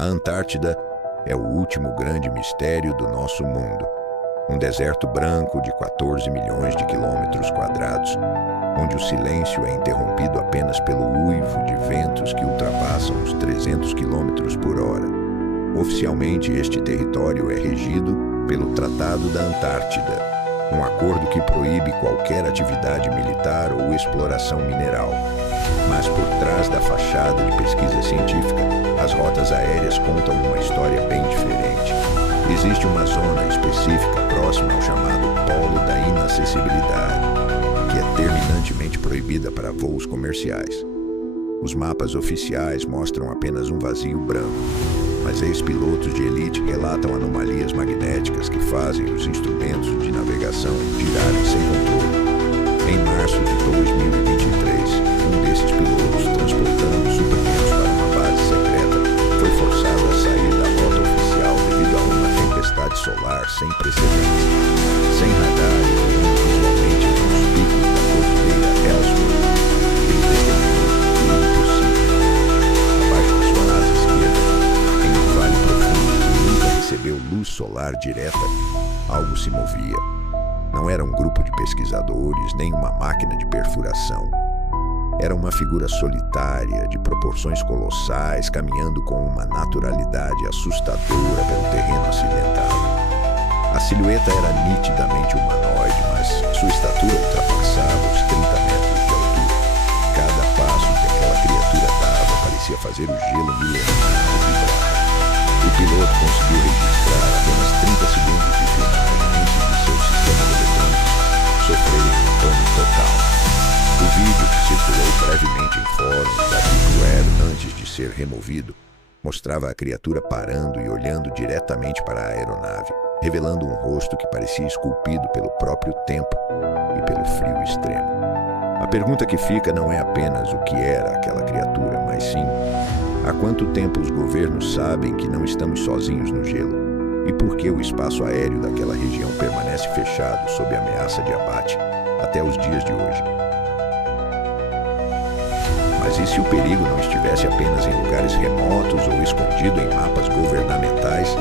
A Antártida é o último grande mistério do nosso mundo. Um deserto branco de 14 milhões de quilômetros quadrados, onde o silêncio é interrompido apenas pelo uivo de ventos que ultrapassam os 300 quilômetros por hora. Oficialmente, este território é regido pelo Tratado da Antártida, um acordo que proíbe qualquer atividade militar ou exploração mineral. Mas por trás da fachada de pesquisa científica, as rotas aéreas contam uma história bem diferente. Existe uma zona específica próxima ao chamado Polo da Inacessibilidade, que é terminantemente proibida para voos comerciais. Os mapas oficiais mostram apenas um vazio branco, mas ex-pilotos de elite relatam anomalias magnéticas que fazem os instrumentos de navegação girarem sem controle. Em março de 2023, um desses pilotos, transportando suprimentos para uma base secreta, foi forçado a sair da rota oficial devido a uma tempestade solar sem precedentes. Sem radar e voando visualmente nos picos da cordilheira Ellsworth, ele testemunhou o impossível. Abaixo da sua asa esquerda, em um vale profundo que nunca recebeu luz solar direta, algo se movia. Não era um grupo de pesquisadores, nem uma máquina de perfuração. Era uma figura solitária, de proporções colossais, caminhando com uma naturalidade assustadora pelo terreno acidentado. A silhueta era nitidamente humanoide, mas sua estatura ultrapassava os 30 metros de altura. Cada passo que aquela criatura dava parecia fazer o gelo milenar vibrar. O piloto conseguiu registrar apenas 30 segundos de filmagem antes de seus sistemas eletrônicos sofrerem um pane total. O vídeo, que circulou brevemente em fóruns da Deep Web antes de ser removido, mostrava a criatura parando e olhando diretamente para a aeronave, revelando um rosto que parecia esculpido pelo próprio tempo e pelo frio extremo. A pergunta que fica não é apenas o que era aquela criatura, mas sim, há quanto tempo os governos sabem que não estamos sozinhos no gelo? E por que o espaço aéreo daquela região permanece fechado sob ameaça de abate até os dias de hoje? Mas e se o perigo não estivesse apenas em lugares remotos ou escondido em mapas governamentais?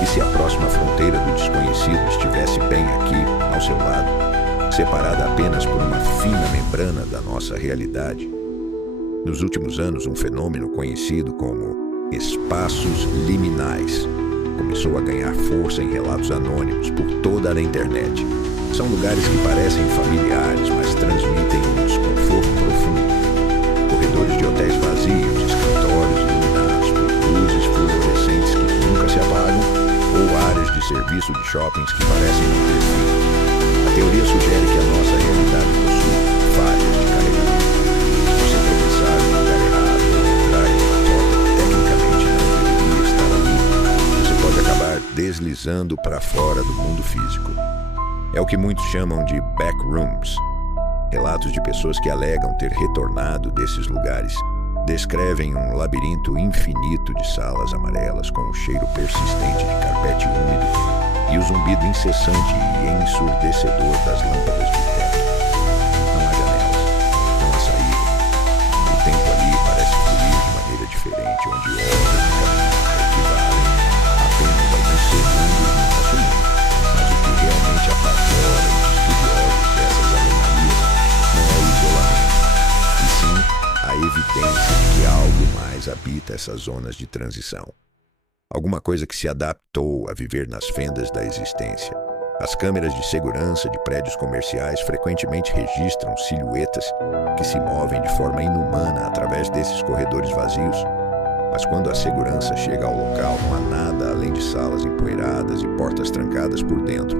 E se a próxima fronteira do desconhecido estivesse bem aqui, ao seu lado, separada apenas por uma fina membrana da nossa realidade? Nos últimos anos, um fenômeno conhecido como espaços liminais começou a ganhar força em relatos anônimos por toda a internet. São lugares que parecem familiares, mas transmitem um desconforto profundo. Corredores de hotéis vazios, escritórios iluminados por luzes fluorescentes que nunca se apagam, ou áreas de serviço de shoppings que parecem não ter fim. A teoria sugere que a nossa realidade possui falhas de carregamento. Se você tropeçar no lugar errado ou entrar em uma porta que tecnicamente não deveria estar ali, você pode acabar deslizando para fora do mundo físico. É o que muitos chamam de backrooms. Relatos de pessoas que alegam ter retornado desses lugares descrevem um labirinto infinito de salas amarelas com um cheiro persistente de carpete úmido e o zumbido incessante e ensurdecedor das lâmpadas de teto. Não há janelas, não há saída. O tempo ali parece fluir de maneira diferente, onde horas de caminhada equivalem apenas a alguns segundos no nosso mundo. Mas o que realmente apavora os estudiosos dessas anomalias não é o isolamento, e sim a evidência de que algo mais habita essas zonas de transição. Alguma coisa que se adaptou a viver nas fendas da existência. As câmeras de segurança de prédios comerciais frequentemente registram silhuetas que se movem de forma inumana através desses corredores vazios. Mas quando a segurança chega ao local, não há nada além de salas empoeiradas e portas trancadas por dentro.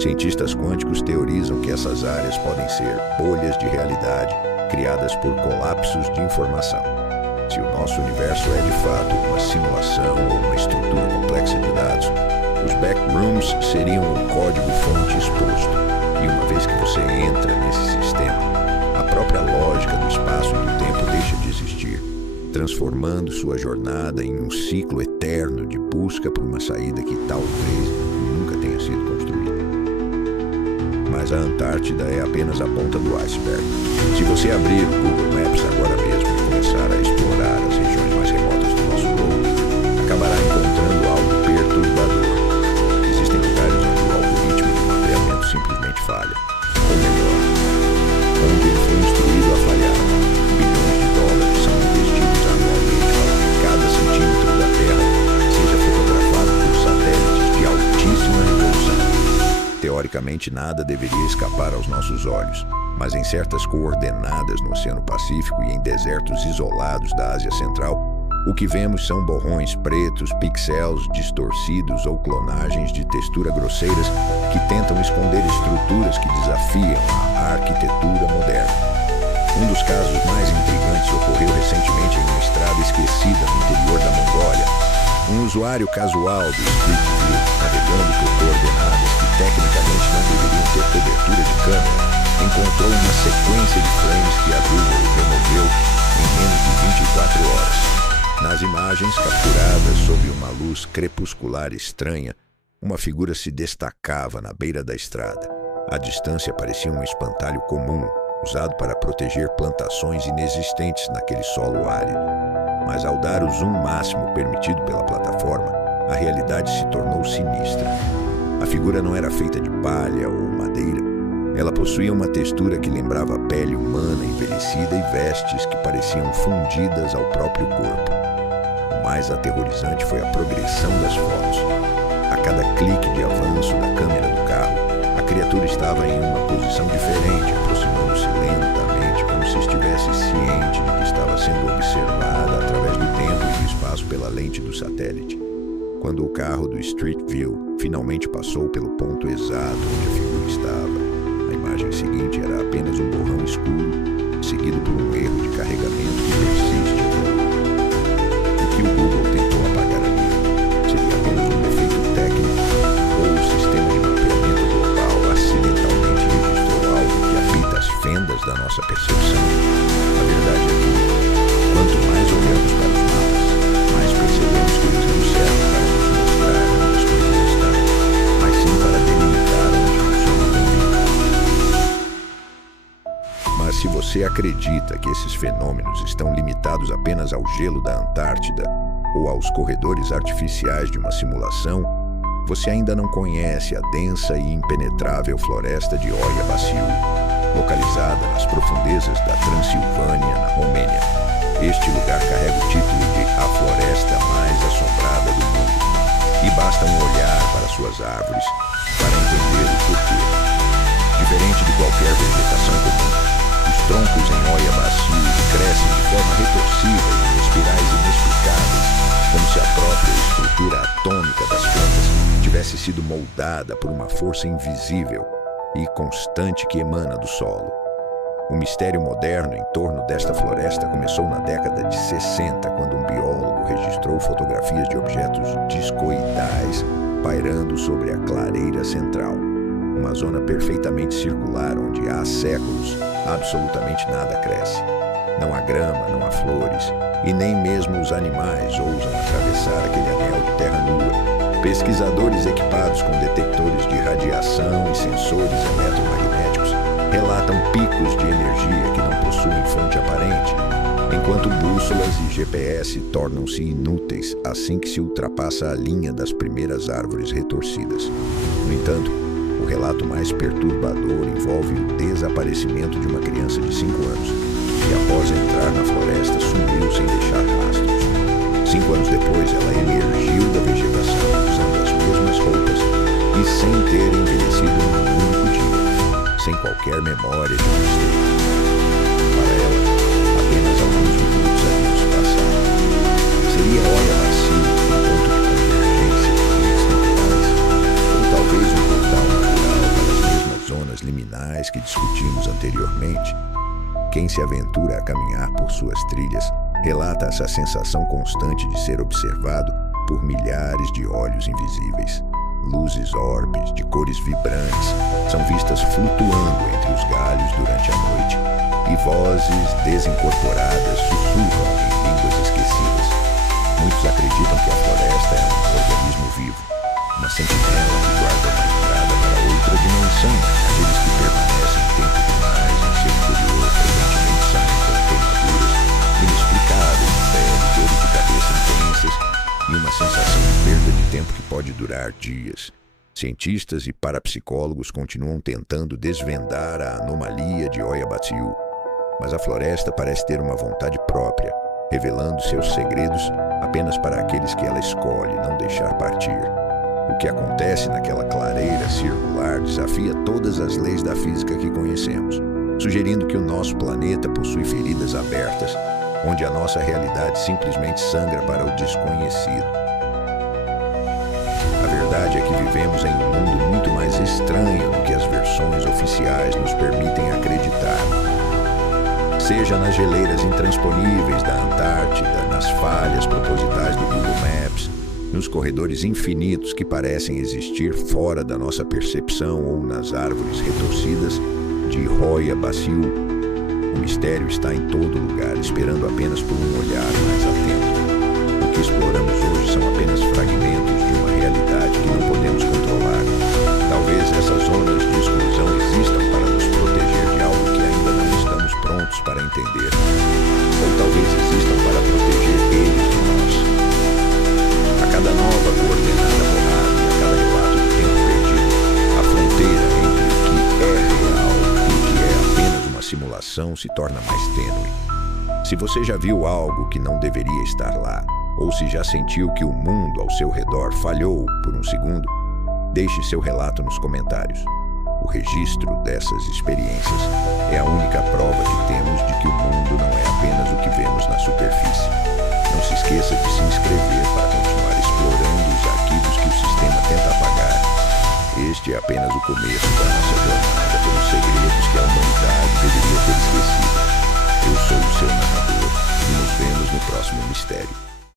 Cientistas quânticos teorizam que essas áreas podem ser bolhas de realidade criadas por colapsos de informação. Se o nosso universo é de fato uma simulação ou uma estrutura complexa de dados, os backrooms seriam o código-fonte exposto. E uma vez que você entra nesse sistema, a própria lógica do espaço e do tempo deixa de existir, transformando sua jornada em um ciclo eterno de busca por uma saída que talvez nunca tenha sido construída. Mas a Antártida é apenas a ponta do iceberg. Se você abrir o Google Maps agora mesmo e começar a explorar as regiões mais remotas do nosso globo, acabará teoricamente nada deveria escapar aos nossos olhos, mas em certas coordenadas no Oceano Pacífico e em desertos isolados da Ásia Central, o que vemos são borrões pretos, pixels distorcidos ou clonagens de textura grosseiras que tentam esconder estruturas que desafiam a arquitetura moderna. Um dos casos mais intrigantes ocorreu recentemente em uma estrada esquecida no interior da Mongólia. Um usuário casual do Street View, navegando por coordenadas que tecnicamente não deveriam ter cobertura de câmera, encontrou uma sequência de frames que a Google removeu em menos de 24 horas. Nas imagens capturadas sob uma luz crepuscular estranha, uma figura se destacava na beira da estrada. A distância parecia um espantalho comum, usado para proteger plantações inexistentes naquele solo árido. Mas ao dar o zoom máximo permitido pela plataforma, a realidade se tornou sinistra. A figura não era feita de palha ou madeira. Ela possuía uma textura que lembrava a pele humana envelhecida e vestes que pareciam fundidas ao próprio corpo. O mais aterrorizante foi a progressão das fotos. A cada clique de avanço da câmera do carro, a criatura estava em uma posição diferente, aproximando-se lentamente, como se estivesse ciente de que estava sendo observada através do tempo e do espaço pela lente do satélite. Quando o carro do Street View finalmente passou pelo ponto exato onde a figura estava, a imagem seguinte era apenas um borrão escuro, seguido por um erro de carregamento que persiste até hoje. O que o Google tentou apagar ali seria apenas um defeito técnico ou o sistema de mapeamento global acidentalmente registrou algo que habita as fendas da nossa percepção. A verdade é que, quanto mais olhamos para os mapas, mais percebemos que eles não servem para nos mostrar onde as coisas estão, mas sim para delimitar onde não somos bem-vindos. Mas se você acredita que esses fenômenos estão limitados apenas ao gelo da Antártida ou aos corredores artificiais de uma simulação, você ainda não conhece a densa e impenetrável floresta de Oia Baciu, localizada nas profundezas da Transilvânia, na Romênia. Este lugar carrega o título de a floresta mais assombrada do mundo. E basta um olhar para suas árvores para entender o porquê. Diferente de qualquer vegetação comum, os troncos em Oia Baciu crescem de forma retorcida em espirais inexplicáveis, como se a própria estrutura atômica das plantas tivesse sido moldada por uma força invisível e constante que emana do solo. O mistério moderno em torno desta floresta começou na década de 60, quando um biólogo registrou fotografias de objetos discoidais pairando sobre a clareira central, uma zona perfeitamente circular onde há séculos absolutamente nada cresce. Não há grama, não há flores, e nem mesmo os animais ousam atravessar aquele anel de terra nua. Pesquisadores equipados com detectores de radiação e sensores eletromagnéticos relatam picos de energia que não possuem fonte aparente, enquanto bússolas e GPS tornam-se inúteis assim que se ultrapassa a linha das primeiras árvores retorcidas. No entanto, o relato mais perturbador envolve o desaparecimento de uma criança de 5 anos, que após entrar na floresta sumiu sem deixar rastros. 5 anos depois, ela emergiu da vegetação usando as mesmas roupas e sem ter envelhecido em um único dia, sem qualquer memória de onde esteve. Para ela, apenas alguns minutos haviam se passado. Seria Oia Baciu um ponto de convergência de limites temporais, ou talvez um portal natural para as mesmas zonas liminais que discutimos anteriormente? Quem se aventura a caminhar por suas trilhas relata essa sensação constante de ser observado por milhares de olhos invisíveis. Luzes orbes de cores vibrantes são vistas flutuando entre os galhos durante a noite, e vozes desincorporadas sussurram em línguas esquecidas. Muitos acreditam que a floresta é um organismo vivo, uma sentinela que guarda uma entrada para outra dimensão. Aqueles que permanecem tempo demais em seu interior frequentemente saem com queimaduras inexplicáveis de pele, dores de cabeça intensas e uma sensação de perda de tempo que pode durar dias. Cientistas e parapsicólogos continuam tentando desvendar a anomalia de Oia Baciu, mas a floresta parece ter uma vontade própria, revelando seus segredos apenas para aqueles que ela escolhe não deixar partir. O que acontece naquela clareira circular desafia todas as leis da física que conhecemos, sugerindo que o nosso planeta possui feridas abertas, onde a nossa realidade simplesmente sangra para o desconhecido. A verdade é que vivemos em um mundo muito mais estranho do que as versões oficiais nos permitem acreditar. Seja nas geleiras intransponíveis da Antártida, nas falhas propositais do Google Maps, nos corredores infinitos que parecem existir fora da nossa percepção ou nas árvores retorcidas de Roya Baciu, o mistério está em todo lugar, esperando apenas por um olhar mais atento. O que exploramos hoje são apenas fragmentos de uma realidade que não podemos controlar. Talvez essas zonas de exclusão existam para nos proteger de algo que ainda não estamos prontos para entender. Ou talvez existam para proteger eles de nós. A cada nova coordenada borrada e a cada relato de tempo perdido, a fronteira entre o que é real e o que é apenas uma simulação se torna mais tênue. Se você já viu algo que não deveria estar lá, ou se já sentiu que o mundo ao seu redor falhou por um segundo, deixe seu relato nos comentários. O registro dessas experiências é a única prova que temos de que o mundo não é apenas o que vemos na superfície. Não se esqueça de se inscrever para continuar explorando os arquivos que o sistema tenta apagar. Este é apenas o começo da nossa jornada pelos segredos que a humanidade deveria ter esquecido. Eu sou o seu narrador e nos vemos no próximo mistério.